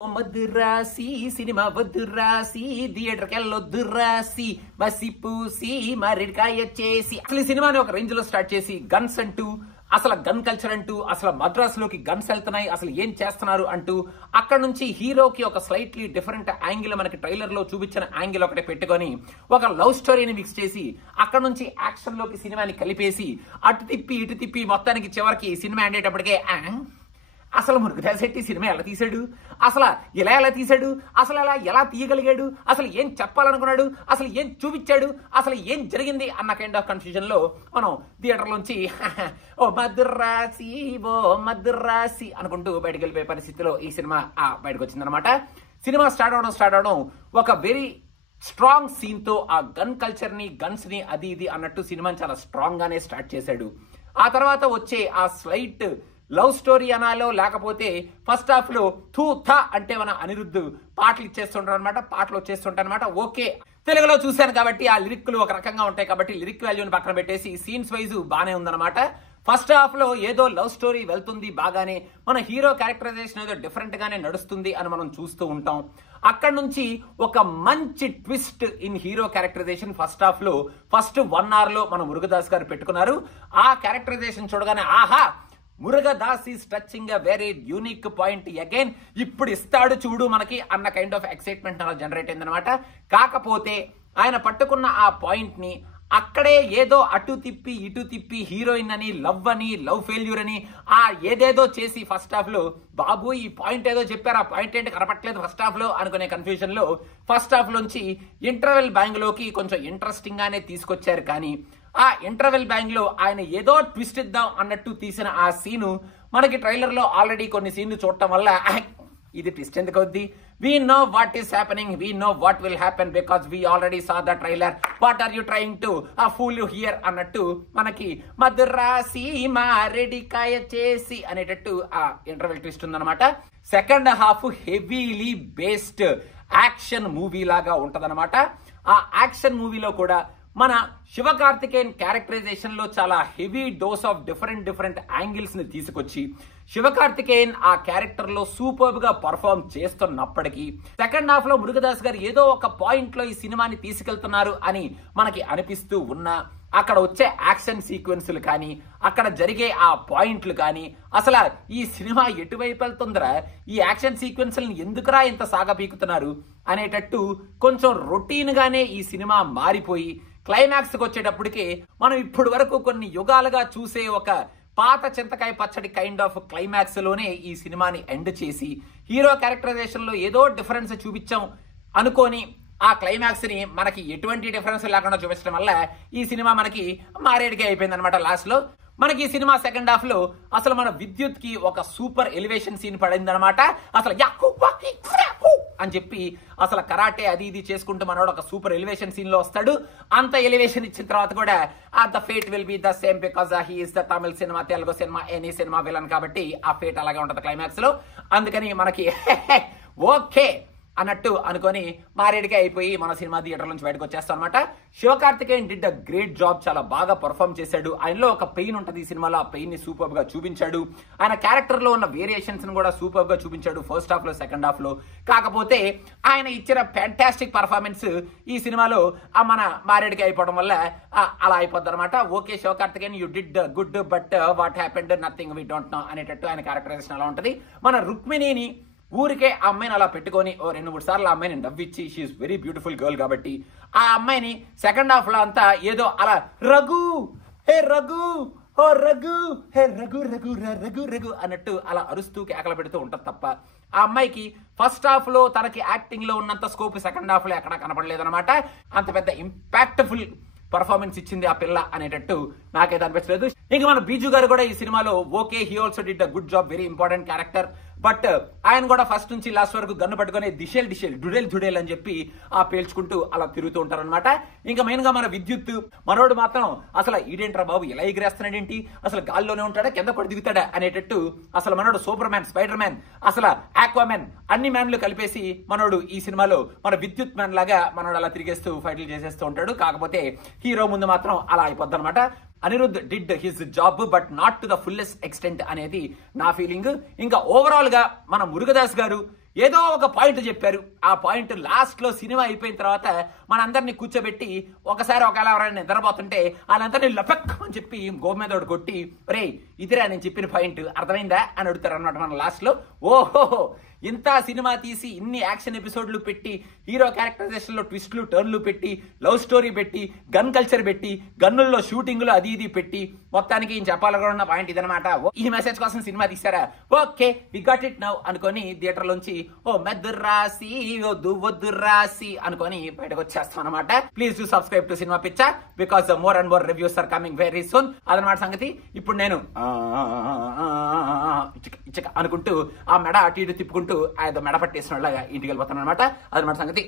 మధురాసి cinema వద్దురాసి థియేటర్కి వెళ్ళొద్దురాసి బసి పూసి మరికాయ చేసి అసలు ఈ సినిమాని ఒక రేంజ్ లో స్టార్ట్ చేసి గన్స్ అంటూ అసలు గన్ కల్చర్ అంటూ అసలు మద్రాసులోకి గన్స్ వెళ్తున్నాయి అసలు ఏం చేస్తున్నారు అంటూ అక్కడ నుంచి హీరోకి ఒక స్లైట్లీ డిఫరెంట్ యాంగిల్ మనకి ట్రైలర్ లో చూపించిన యాంగిల్ ఒకటి పెట్టుకొని ఒక లవ్ స్టోరీని మిక్స్ చేసి అక్కడ నుంచి యాక్షన్ లోకి సినిమాని కలిపేసి అటు తిప్పి ఇటు తిప్పి మొత్తానికి చివరికి సినిమా ఎండేటప్పటికే అసలు మురుగదాస్ శెట్టి సినిమా ఎలా తీశాడు, అసలు ఎలా తీశాడు, అసలు అలా ఎలా తీయగలిగాడు, అసలు ఏం చెప్పాలనుకున్నాడు, అసలు ఏం చూపించాడు, అసలు ఏం జరిగింది అన్న కైండ్ ఆఫ్ కన్ఫ్యూజన్ లో మనం థియేటర్ లోంచి ఓ మధురాసి అనుకుంటూ బయటకు వెళ్ళిపోయే పరిస్థితిలో ఈ సినిమా బయటకు వచ్చిందనమాట. సినిమా స్టార్ట్ అవడం ఒక వెరీ స్ట్రాంగ్ సీన్ తో ఆ గన్ కల్చర్ ని గన్స్ ని అది ఇది అన్నట్టు సినిమాని చాలా స్ట్రాంగ్ గానే స్టార్ట్ చేశాడు. ఆ తర్వాత వచ్చే ఆ స్లైట్ లవ్ స్టోరీ అనాలో లేకపోతే ఫస్ట్ హాఫ్ లో థూ థా అంటే మన అనిరుద్ధ్ పాటలు ఇచ్చేస్తుంటారు అనమాట, పాటలు వచ్చేస్తుంటాయి అనమాట. ఓకే, తెలుగులో చూశాను కాబట్టి ఆ లిరిక్లు ఒక రకంగా ఉంటాయి కాబట్టి లిరిక్ వాల్యూని పక్కన పెట్టేసి సీన్స్ వైజ్ బానే ఉందన్నమాట. ఫస్ట్ హాఫ్ లో ఏదో లవ్ స్టోరీ వెళ్తుంది బాగానే, మన హీరో క్యారెక్టరైజేషన్ ఏదో డిఫరెంట్ గానే నడుస్తుంది అని మనం చూస్తూ ఉంటాం. అక్కడ నుంచి ఒక మంచి twist in hero characterization first half లో ఫస్ట్ 1 hour లో మన మురుగదాస్ గారు పెట్టుకున్నారు. ఆ క్యారెక్టరైజేషన్ చూడగానే ఆహా, Murugadoss is touching a very unique point again, ఇప్పుడు ఇస్తాడు చూడు మనకి అన్న కైండ్ ఆఫ్ ఎక్సైట్మెంట్ అలా జనరేట్ అయిందనమాట. కాకపోతే ఆయన పట్టుకున్న ఆ పాయింట్ ని అక్కడే ఏదో అటు తిప్పి ఇటు తిప్పి హీరోయిన్ అని లవ్ ఫెయిల్యూర్ అని ఏదేదో చేసి ఫస్ట్ హాఫ్ లో బాబు ఈ పాయింట్ ఏదో చెప్పారు, ఆ పాయింట్ ఏంటి కనపట్లేదు ఫస్ట్ హాఫ్ లో అనుకునే కన్ఫ్యూజన్ లో ఫస్ట్ హాఫ్ లోంచి ఇంటర్వెల్ బ్యాంగ్ లోకి కొంచెం ఇంట్రెస్టింగ్ గానే తీసుకొచ్చారు. కానీ ఆ ఇంటర్వెల్ బ్యాంగ్ లో ఆయన ఏదో ట్విస్ట్ ఇద్దాం అన్నట్టు తీసిన ఆ సీను మనకి ట్రైలర్ లో ఆల్రెడీ కొన్ని సీన్లు చూడటం వల్ల ఇది ట్విస్ట్ ఎందుకు అవుద్ది, we know what is happening, we know what will happen because we already saw the trailer, what are you trying to fool you here అన్నట్టు మనకి మధురాసి మారెడికాయ చేసి అనేటట్టు ఆ ఇంటర్వెల్ ట్విస్ట్ ఉందన్నమాట. Second half heavily based action movie లాగా ఉంటదన్నమాట. ఆ action మూవీలో కూడా మన శివకార్తికేయన్ క్యారెక్టరైజేషన్ లో చాలా heavy dose of different angles ని తీసుకొచ్చి శివకార్తికేయన్ ఆ క్యారెక్టర్ లో సూపర్ గా పర్ఫార్మ్ చేస్తున్నప్పటికీ సెకండ్ హాఫ్ లో మురుగదాస్ గారు ఏదో ఒక పాయింట్ లో ఈ సినిమాని తీసుకెళ్తున్నారు అని మనకి అనిపిస్తూ ఉన్నా అక్కడ వచ్చే యాక్షన్ సీక్వెన్సులు కానీ అక్కడ జరిగే ఆ పాయింట్లు కానీ అసలు ఈ సినిమా ఎటువైపు వెళ్తుందిరా, ఈ యాక్షన్ సీక్వెన్సులను ఎందుకురా ఇంత సాగపీకుతున్నారు అనేటట్టు కొంచెం రొటీన్ గానే ఈ సినిమా మారిపోయి క్లైమాక్స్ కి వచ్చేటప్పటికి మనం ఇప్పుడు వరకు కొన్ని యుగాలుగా చూసే ఒక పాత చింతకాయ పచ్చడి కైండ్ ఆఫ్ క్లైమాక్స్ లోనే ఈ సినిమాని ఎండ్ చేసి హీరో క్యారెక్టరైజేషన్ లో ఏదో డిఫరెన్స్ చూపించాం అనుకోని ఆ క్లైమాక్స్ ని మనకి ఎటువంటి డిఫరెన్స్ లేకుండా చూపించడం వల్ల ఈ సినిమా మనకి మారేడిగా అయిపోయింది అనమాట. లాస్ట్ లో మనకి ఈ సినిమా సెకండ్ హాఫ్ లో అసలు మన విద్యుత్ కి ఒక సూపర్ ఎలివేషన్ సీన్ పడింది అనమాట. అసలు అని చెప్పి అసలు కరాటే అది ఇది చేసుకుంటూ మనోడు ఒక సూపర్ ఎలివేషన్ సీన్ లో వస్తాడు. అంత ఎలివేషన్ ఇచ్చిన తర్వాత కూడా the fate will be the same because he is the Tamil cinema, Telugu cinema, any cinema villain కాబట్టి ఆ ఫేట్ అలాగే ఉంటది క్లైమాక్స్ లో. అందుకని మనకి ఓకే అన్నట్టు అనుకొని మారేడిగా అయిపోయి మన సినిమా థియేటర్ నుంచి బయటకు వచ్చేస్తాం అనమాట. Sivakarthikeyan did a great job, చాలా బాగా పర్ఫార్మ్ చేశాడు. ఆయనలో ఒక పెయిన్ ఉంటుంది ఈ సినిమాలో, ఆ పెయిన్ ని సూపర్ గా చూపించాడు. ఆయన క్యారెక్టర్ లో ఉన్న వేరియేషన్స్ ని కూడా సూపర్ గా చూపించాడు ఫస్ట్ హాఫ్ లో సెకండ్ హాఫ్ లో. కాకపోతే ఆయన ఇచ్చిన ఫ్యాంటాస్టిక్ పర్ఫార్మెన్స్ ఈ సినిమాలో మన మారేడిగా అయిపోవడం వల్ల అలా అయిపోద్ది అనమాట. Okay Sivakarthikeyan you did good but what happened nothing we don't know అనేటట్టు ఆయన క్యారెక్టరైజేషన్ అలా ఉంటుంది. మన రుక్మిణిని ఊరికే ఆ అమ్మాయిని అలా పెట్టుకొని 2-3 సార్లు ఆ అమ్మాయిని నవ్విచ్చి షీఈస్ వెరీ బ్యూటిఫుల్ గర్ల్ కాబట్టి ఆ అమ్మాయిని సెకండ్ హాఫ్ లో అంతా ఏదో అలా రఘు హే రఘు ఓ రఘు హే రఘు రఘు రఘు రఘు అన్నట్టు అలా అరుస్తూ కేకలు పెడుతూ ఉంటది తప్ప ఆ అమ్మాయికి ఫస్ట్ హాఫ్ లో తనకి యాక్టింగ్ లో ఉన్నంత స్కోప్ సెకండ్ హాఫ్ లో ఎక్కడా కనపడలేదన్నమాట. అంత పెద్ద ఇంపాక్ట్ఫుల్ పర్ఫార్మెన్స్ ఇచ్చింది ఆ పిల్ల అనేటట్టు నాకైతే అనిపించలేదు. ఇంకా మన బీజు గారు కూడా ఈ సినిమాలో okay he also did a good job, very important character. But ఆయన కూడా ఫస్ట్ నుంచి లాస్ట్ వరకు గన్ను పట్టుకుని దిశేల్ డుడేల్ అని చెప్పి పేల్చుకుంటూ అలా తిరుగుతూ ఉంటారు అనమాట. ఇంకా మెయిన్ గా మన విద్యుత్ మనోడు మాత్రం అసలు ఈడేంట్రా బాబు ఇలా ఎగిరేస్తున్నాడేంటి, అసలు గాల్లోనే ఉంటాడా కింద పడి దిగుతాడా అనేటట్టు అసలు మనోడు సూపర్ మ్యాన్, స్పైడర్ మ్యాన్, అసలు ఆక్వామ్యాన్ అన్ని మ్యాన్లు కలిపేసి మనోడు ఈ సినిమాలో మన విద్యుత్ మ్యాన్ లాగా మనోడు అలా తిరిగేస్తూ ఫైట్లు చేసేస్తూ ఉంటాడు. కాకపోతే హీరో ముందు మాత్రం అలా అయిపోద్ది అనమాట. Anirudh did his job but not to the fullest extent అనేది నా ఫీలింగ్. ఇంకా ఓవరాల్ గా మన మురుగదాస్ గారు ఏదో ఒక పాయింట్ చెప్పారు. ఆ పాయింట్ లాస్ట్ లో సినిమా అయిపోయిన తర్వాత మనందరినీ కూర్చోబెట్టి ఒకసారి ఒకవేళ ఎవరైనా నిద్రపోతుంటే వాళ్ళందరినీ లపెక్ అని చెప్పి గోపు మీద ఒకటి కొట్టి రే ఇదిరా నేను చెప్పిన పాయింట్ అర్థమైందా అని అడుగుతారు అనమాట మన లాస్ట్ లో. ఓహో ఇంత సినిమా తీసి ఇన్ని యాక్షన్ ఎపిసోడ్లు పెట్టి హీరో క్యారెక్టరైజేషన్ లో ట్విస్ట్లు టర్న్లు పెట్టి లవ్ స్టోరీ పెట్టి గన్ కల్చర్ పెట్టి గన్నుల్లో షూటింగ్లు అది ఇది పెట్టి మొత్తానికి చెప్పాలనుకున్న పాయింట్ ఇదనమాట. ఈ మెసేజ్ కోసం సినిమా తీసారా, okay we got it now అనుకొని థియేటర్ లోంచి ఓ మెద్దురాసి వద్దు అనుకొని బయటకు వచ్చేస్తాం అనమాట. Please do subscribe to cinema picture because more and more reviews are coming very soon. అదనమాట సంగతి. ఇప్పుడు నేను అనుకుంటూ ఆ మెడ అటు ఇటు తిప్పుకుంటూ ఆయన మెడ పట్టేసిన వాళ్ళగా ఇంటికి వెళ్ళిపోతాను అనమాట. అదనమాట సంగతి.